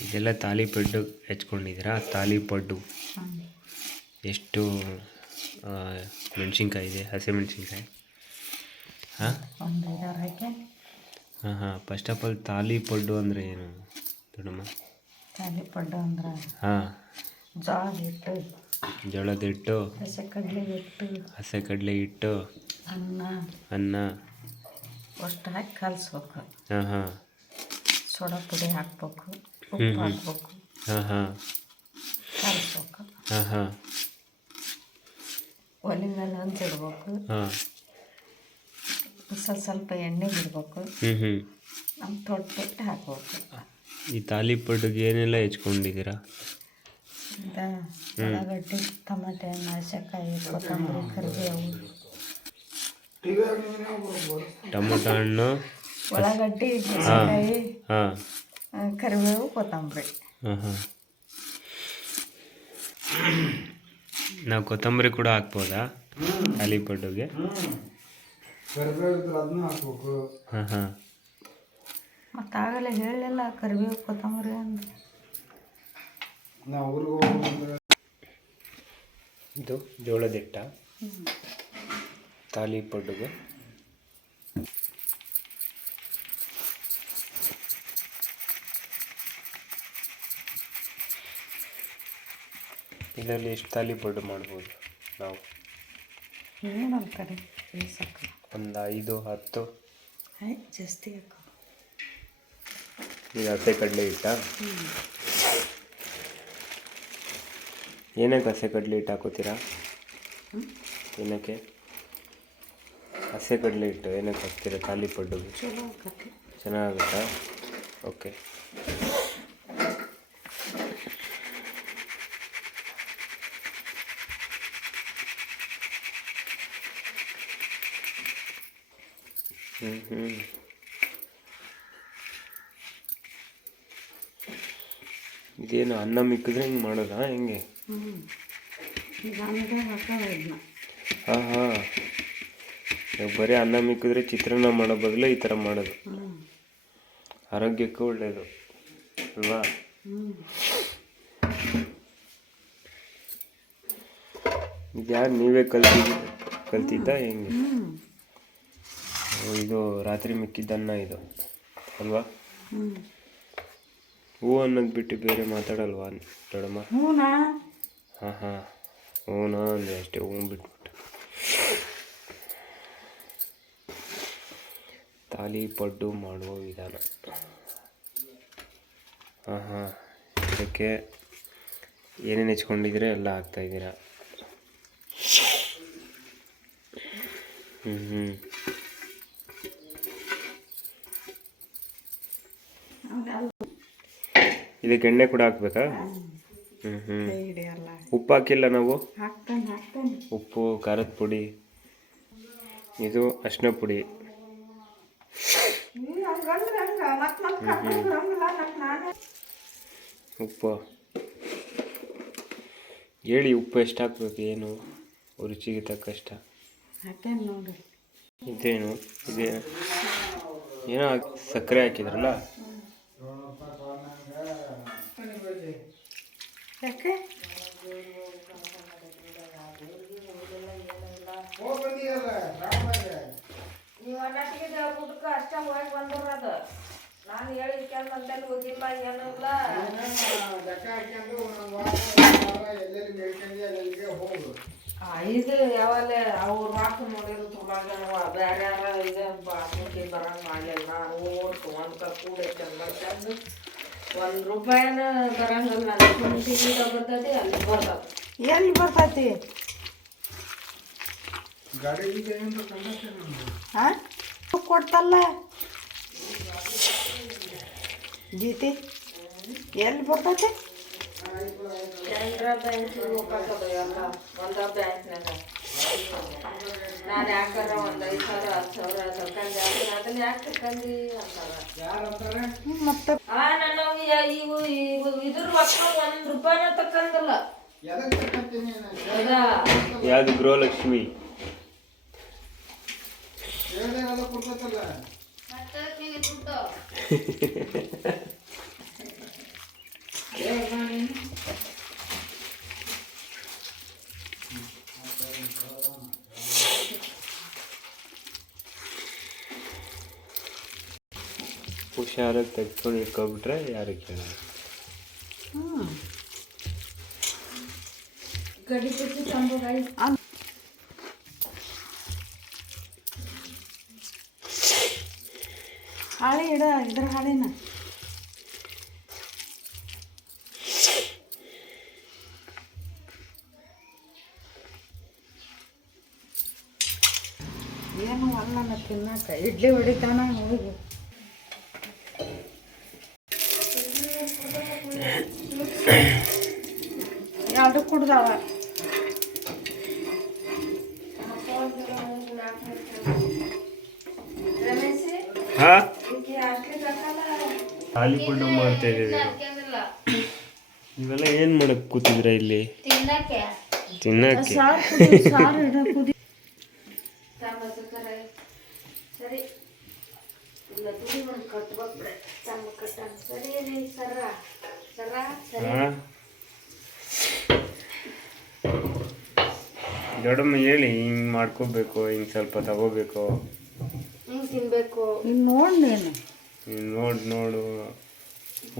ಇದೆಲ್ಲ ತಾಲಿ ಪಡ್ಡು ಹೆಚ್ಕೊಂಡಿದ್ದೀರಾ? ತಾಲಿ ಪಡ್ಡು. ಎಷ್ಟು ಮೆಣಸಿನ್ಕಾಯಿ ಇದೆ ಹಸಿಮೆಣ್ಸಿನ್ಕಾಯಿ ಹಾಂ? ಹಾಂ ಹಾಂ. ಫಸ್ಟ್ ಆಫ್ ಆಲ್ ತಾಲಿ ಪಡ್ಡು ಅಂದರೆ ಏನು ದೊಡ್ಡಮ್ಮ? ತಾಲಿ ಪಡ್ಡು ಅಂದ್ರೆ ಹಾಂ. ಜೋಳದ ಹಿಟ್ಟು. ಜೋಳದ ಹಿಟ್ಟು. ಹಸೆ ಕಡಲೆ ಹಿಟ್ಟು. ಹಸೆ ಕಡಲೆ ಹಿಟ್ಟು. ಅನ್ನ. ಅನ್ನ. ಅಷ್ಟು ಹಾಕಿ ಕಲಿಸ್ಬೇಕು. ಹಾಂ ಹಾಂ. ಸೋಡಾ ಪುಡಿ ಹಾಕ್ಬೇಕು. ಉಪ್ಪು. ಹಾಕ್ಬೇಕು ಹಾಂ ಹಾಂ. ಕಲಿಸ್ಬೇಕು ಹಾಂ ಹಾಂ. ಒಲೆ ಮೇಲೆ ಹಂಚಿಡ್ಬೇಕು ಹಾಂ. ಸ್ವಲ್ಪ ಸ್ವಲ್ಪ ಎಣ್ಣೆ ಬಿಡ್ಬೇಕು. ಹ್ಞೂ ಹ್ಞೂ ನಮ್ಮ ತೊಟ್ಟು ತೊಟ್ಟು ಹಾಕ್ಬೇಕು. ಈ ತಾಲಿ ಪಡ್ಡುಗೆ ಏನೆಲ್ಲ ಹೆಚ್ಕೊಂಡಿದ್ದೀರಾ? ಇಂದ ಉಳ್ಳಾಗಡ್ಡಿ ಟಮಾಟೆ ಮೆಣಸಿನ್ಕಾಯಿ ಕೊತ್ತಂಬರಿ ಕರಿಬೇವು. ಟೊಮೊಟೊ ಹಣ್ಣು ಉಳ್ಳಾಗಡ್ಡಿ ಮೆಣಸಿನ್ಕಾಯಿ. ಹಾಂ. ಆ, ಕರಿಬೇವು ಕೊತ್ತಂಬರಿ. ಹಾಂ ಹಾಂ ನಾವು ಕೊತ್ತಂಬರಿ ಕೂಡ ಹಾಕ್ಬೋದಾ? ತಾಲಿ ಪಡ್ಡುಗೆ? ಹಾಕ್ಬೇಕು. ಹಾಂ ಹಾಂ ಮತ್ತು ಆಗಲೇ ಹೇಳಲಿಲ್ಲ ಕರಿಬೇವು ಕೊತ್ತಂಬರಿ ಅಂತ. ಇದು ಜೋಳದ ಹಿಟ್ಟ. ಇದರಲ್ಲಿ ಎಷ್ಟು ತಾಲಿ ಪಡ್ಡು ಮಾಡ್ಬೋದು ನಾವು? ಒಂದು ಐದು ಹತ್ತು. ಜಾಸ್ತಿ ಹಾಕೋ ಈಗ ಹಸೆ ಕಡಲೆ ಹಿಟ್ಟ? ಏನಕ್ಕೆ ಹಸೆ ಕಡಲೆ ಹಿಟ್ಟು ಹಾಕೋತೀರಾ? ಏನಕ್ಕೆ? ಹಸೆ ಕಡಲೆ ಹಿಟ್ಟು ಏನಕ್ಕೆ ಹಾಕ್ತೀರಾ ಖಾಲಿ ಪಡ್ಡು ಚಲೋ ಓಕೆ. ಹ್ಞೂ ಹ್ಞೂ ಇದೇನು ಅನ್ನ ಮಿಕ್ಕಿದ್ರೆ ಹಿಂಗೆ ಮಾಡೋದಾ ಹೆಂಗೆ? ಹಾಂ ಹಾಂ. ಬರೀ ಅನ್ನ ಮಿಕ್ಕಿದ್ರೆ ಚಿತ್ರಾನ್ನ ಮಾಡೋ ಬದಲು ಈ ಥರ ಮಾಡೋದು. ಆರೋಗ್ಯಕ್ಕೂ ಒಳ್ಳೆಯದು ಅಲ್ವಾ? ಇದು ಇದ್ಯಾರು ನೀವೇ ಕಲ್ತಿದ್ದ ಕಲ್ತಿದ್ದ ಹೆಂಗೆ? ಇದು ರಾತ್ರಿ ಮಿಕ್ಕಿದ್ದನ್ನ ಇದು ಅಲ್ವಾ? ಹೂ ಅನ್ನೋದು ಬಿಟ್ಟು ಬೇರೆ ಮಾತಾಡಲ್ವಾ ನೋಡಮ್ಮ ಹಾಂ ಹಾಂ. ಹೂನಾ ಅಂದ್ರೆ ಅಷ್ಟೇ ಹೂ ಬಿಟ್ಬಿಟ್ಟು. ತಾಲಿ ಪಡ್ಡು ಮಾಡುವ ವಿಧಾನ. ಹಾಂ ಹಾಂ. ಇದಕ್ಕೆ ಏನೇನು ಹೆಚ್ಕೊಂಡಿದ್ರೆ ಎಲ್ಲ ಹಾಕ್ತಾಯಿದ್ದೀರಾ ಹ್ಞೂ ಹ್ಞೂ ಇದಕ್ಕೆ ಎಣ್ಣೆ ಕೂಡ ಹಾಕ್ಬೇಕಾ? ಹ್ಞೂ ಹ್ಞೂ ಉಪ್ಪು ಹಾಕಿಲ್ಲ ನಾವು? ಉಪ್ಪು ಖಾರದ ಪುಡಿ. ಇದು ಅರಿಶಿನ ಪುಡಿ. ಉಪ್ಪು. ಹೇಳಿ ಉಪ್ಪು ಎಷ್ಟು ಹಾಕ್ಬೇಕು ಏನು? ರುಚಿಗೆ ತಕ್ಕಷ್ಟ. ಇದೇನು? ಇದೇ ಏನೋ ಸಕ್ಕರೆ ಹಾಕಿದ್ರಲ್ಲ? ಯಾಕೆ? ನೀವು ಊಟಕ್ಕೆ ಅಷ್ಟೇ ಹೋಗಿ ಬಂದಿರೋದು ನಾನು ಹೇಳಿದ ಕೆಲಸದಲ್ಲಿ ಹೋಗಿಲ್ಲ ಏನೂ ಇಲ್ಲ. ಲೆಕ್ಕ ಹಾಕ್ಕೊಂಡು ಒಂದೊಂದು ವಾರ ಒಂದೊಂದು ವಾರ ಎಲ್ಲೆಲ್ಲಿ ಮೇಲ್ಕಂಡಿ ಅಲ್ಲಿಗೆ ಹೋಗು. ಇದು ಯಾವಲ್ಲೇ ಅವ್ರ ಮಾತು ನೋಡಿದ್ರು ತುಂಬಾ ಬೇರೆ ಯಾರ ಇದೆ ಬಾಸ್ಮತಿ ಬರಂಗ್ ಮಾಡಲಿಲ್ಲ ನಾನು ಓಡ್ತು ಒಂದು ಕಪ್ ಕೂಡ ಚಂದ ಒಂದು ರೂಪಾಯಿನ ಬರಂಗಿಲ್ಲ ಟಿಕೆಟ್ ಬರ್ತೈತಿ ಅಲ್ಲಿ ಬರ್ತದೆ ಎಲ್ಲಿ ಬರ್ತೈತಿ? ಹಾಂ ಕೊಡ್ತಲ್ಲ. ಜೀತಿ ಎಲ್ಲಿ ಬರ್ತೈತಿ? ಕೆನರಾ ಬ್ಯಾಂಕ್ ಹೋಗ್ಬೇಕದು ಎಲ್ಲ ಒಂದ ಬ್ಯಾಂಕ್ನಾಗ. ನಾನು ಯಾಕಾರ ಒಂದು ಐದು ಸಾವಿರ ಹತ್ತು ಸಾವಿರ ತಕೊಂಡೆ ಅದನ್ನ ಯಾಕೆ ಯಾರು ಅಂತಾರೆ. ಒಂದ್ ರೂಪಾಯಿನ ತಕ್ಕಂದಲ್ಲ ಯಾವ್ದು ಗೃಹಲಕ್ಷ್ಮಿ? ಹುಷಾರಾಗಿ ತೆಗೆದುಕೊಂಡು ಇಟ್ಕೊಬಿಟ್ರೆ ಯಾರಿಗೆ ಕೇಳೋದು ಹಾಳೆ ಇಡ ಇದ್ರ ಹಾಳೆನ. ಏನು ಅಲ್ಲ ತಿನ್ನಕ ಇಡ್ಲಿ ಹೊಡಿತಾನ ಹೋಗಿ ಎರಡು ಕುಡ್ದಾವ? ಹಾ? ಖಾಲಿ ಫುಡ್ಡು ಮಾಡ್ತಾ ಇದ್ದೀವಿ ಇವೆಲ್ಲ ಏನು ಮಾಡಕ್ ಕೂತಿದ್ರ ಇಲ್ಲಿ? ತಿನ್ನಕ್ಕೆ. ದೊಡ್ಡಮ್ಮ ಹೇಳಿ ಹಿಂಗ್ ಮಾಡ್ಕೋಬೇಕು ಹಿಂಗ್ ಸ್ವಲ್ಪ ತಗೋಬೇಕು. ಹಿಂಗೆ ತಿನ್ಬೇಕು. ಇನ್ನು ನೋಡಿ ನೀನು. ನೋಡಿ ನೋಡ್ ನೋಡು.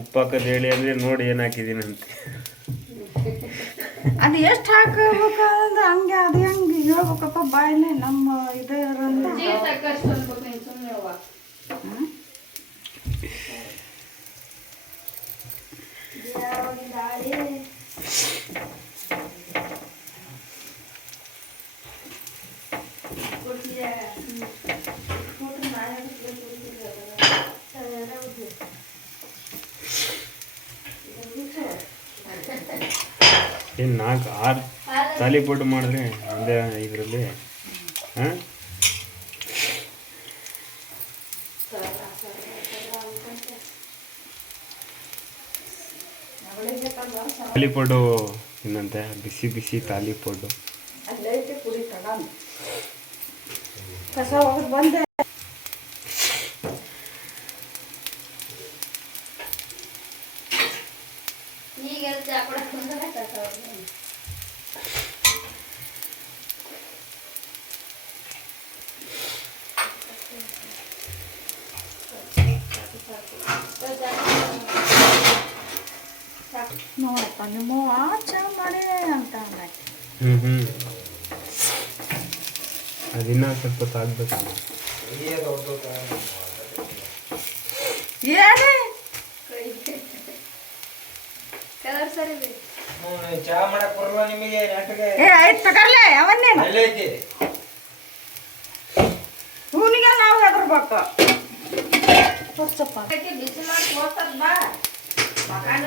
ಉಪ್ಪು ಹಾಕೋದು ಹೇಳಿ ಅಂದ್ರೆ ನೋಡಿ ಏನು ಹಾಕಿದ್ದೀನಂತೆ ಅದು ಎಷ್ಟು ಹಾಕಬೇಕಂದ್ರೆ ಹಂಗೆ ಅದು ಹೆಂಗೆ ಹೇಳ್ಬೇಕಪ್ಪ ಬಾಯಿಲೆ ನಮ್ಮ ಇದೇ ಸುಮ್ಮನೆ ಅವ್ವ ಏನು ನಾಲ್ಕು ಆರು ತಾಲಿಪಟ್ಟು ಮಾಡಿದ್ರೆ ಒಂದೇ ಇದರಲ್ಲಿ ಹಾಂ? ತಾಲಿಪಟ್ಟು ಇನ್ನಂತೆ ಬಿಸಿ ಬಿಸಿ ತಗೊಂಡು ಕಸ ಹೋಗಿ ಬಂದೆ. ನಿಮ್ಮ ಆಚ ಮಾಡಿ ಅಂತ ಅನ್ನಕ್ಕೆ ಹ್ಞೂ ಹ್ಞೂ ಅದಿನ್ನ ಸ್ವಲ್ಪ ತಾಗ್ಬೇಕು ಏನೇ ಕಲರ್ ಸರಿ ಚಹಾ ಮಾಡಕ್ ಬರಲ್ಲ ನಿಮಗೆ ನೆಟ್ಗೆ ಏ ಆಯ್ತು ತಗರ್ಲೆ ಅವನ್ನೇನು ಇವನಿಗೆ ನಾವು ಹೆದರ್ಬೇಕು ತೋರ್ಸಪ್ಪ ಬಿಸಿ ಮಾಡಿ ಹೋಗ್ತದ ಬಾ ಮಕಾನ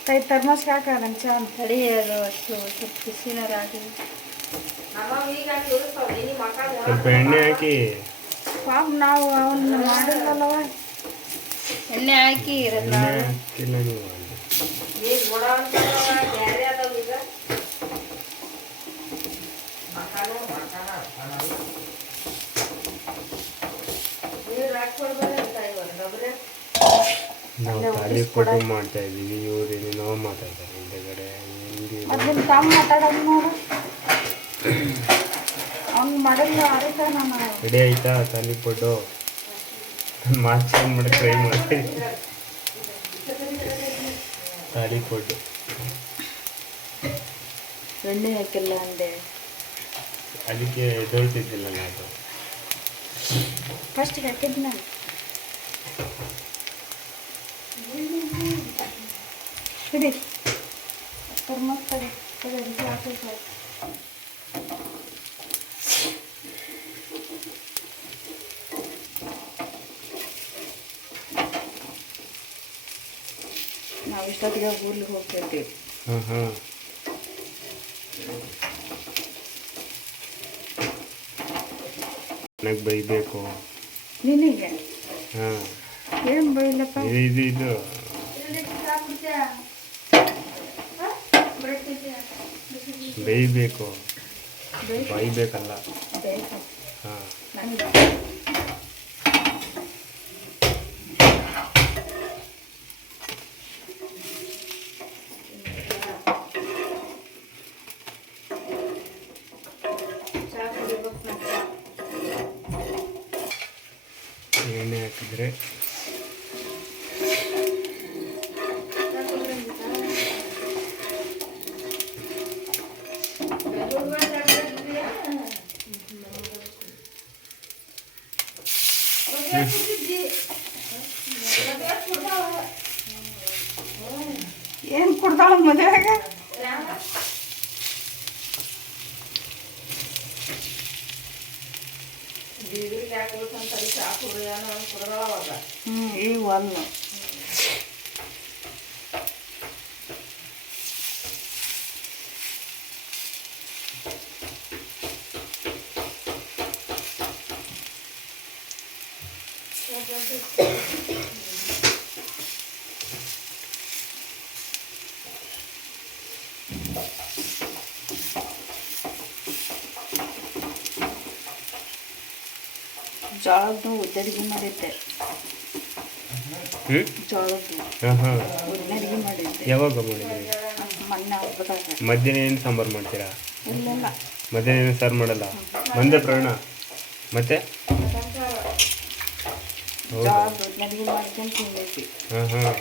ಕೈ ತರ್ಮಸ್ ಹಾಕ. ನನ್ನ ಚಾ ತಡಿ ಅದು ಸ್ವಲ್ಪ ಬಿಸಿನಾರ ಮಕ ಸ್ವಲ್ಪ ಎಣ್ಣೆ ಹಾಕಿ ಪಾಪ ನಾವು ಅವನ್ನ ಮಾಡಿಲ್ಲಲ್ಲವ ಎಣ್ಣೆ ಹಾಕಿ ಇರಲ್ಲ ಹಾಕಿಲ್ಲ ನೀವು ನೀರು ನಾವು ತಾಲಿಪಟ್ಟು ಮಾಡ್ತಾ ಇದ್ದೀವಿ ಇವ್ರು ನಾವು ಮಾತಾಡ್ತಾರೆ ಹಿಂದೆಗಡೆ. ಹಿಂಗೆ ಮತ್ತೆ ನಿಮ್ಮ ತಮ್ಮ ಮಾತಾಡೋದು ನೋಡು. ಅವ್ನು ಮಾಡಿಲ್ಲ ಅದಕ್ಕೆ ನಾನು ರೆಡಿ ಆಯ್ತಾ ತಾಲಿಪಟ್ಟು ಮಾತು ಚೇಂಜ್ ಮಾಡಿ ಟ್ರೈ ಮಾಡಿ. ತಾಲಿಪಟ್ಟು ಎಣ್ಣೆ ಹಾಕಿಲ್ಲ ಅಂದೆ. ಅದಕ್ಕೆ ಎದೊಳ್ತಿದ್ದಿಲ್ಲ ನಾನು ಫಸ್ಟಿಗೆ ಹಾಕಿದ್ದು ನಾನು ಹಿಡಿ ತರ್ಮಸ್ ತಡಿ ತಡಿ ಬಿಸಿ ಹಾಕೈತೆ ನಾವು ಇಷ್ಟೊತ್ತಿಗೆ ಊರ್ಲಿಗೆ ಹೋಗ್ತಿರ್ತೀವಿ. ಹಾಂ ಹಾಂ ಚೆನ್ನಾಗಿ ಬೈಬೇಕು. ನಿನಗೆ? ಹಾಂ. ಏನು ಬೈಲಪ್ಪ? ಇದು ಇದು. ಬೇಯಬೇಕು ಬೈಬೇಕಲ್ಲ. ಬೇಕು. ಎಣ್ಣೆ ಹಾಕಿದ್ರೆ ಏನು ಕುಡ್ದಾಳ ಮದುವೆಗ ಬೀಗರಿಗೆ ಹಾಕ್ಬೇಕಂತ ಚಾ ಕುಡ್ರಿ ಏನೋ ಕುಡ್ದಾಳ ಅವಾಗ ಹ್ಞೂ ಈಗ ಒಂದು ಜೋಳದ್ದು ಉದ್ದಡಿಗೆ ಮಾಡಿದ್ದೆ. ಜೋಳದ್ದು ಹಾಂ ಹಾಂ ಉದ್ದಡಿಗೆ ಮಾಡಿದ್ದೆ. ಯಾವಾಗ ಮಾಡಿದ್ರಿ? ಮೊನ್ನೆ ಹಬ್ಬದಾಗ. ಮಧ್ಯಾಹ್ನ ಏನು ಸಾಂಬಾರು ಮಾಡ್ತೀರಾ? ಮಧ್ಯಾಹ್ನ ಏನು ಸಾರು ಮಾಡಲ್ಲ? ಮಂದೆ ಪ್ರಾಣ. ಮತ್ತೆ? ಜೋಳದ್ದು ಉದ್ದಡಿಗೆ ಮಾಡ್ಕೊಂಡು ತಿಂದೈತಿ ಹಾಂ ಹಾಂ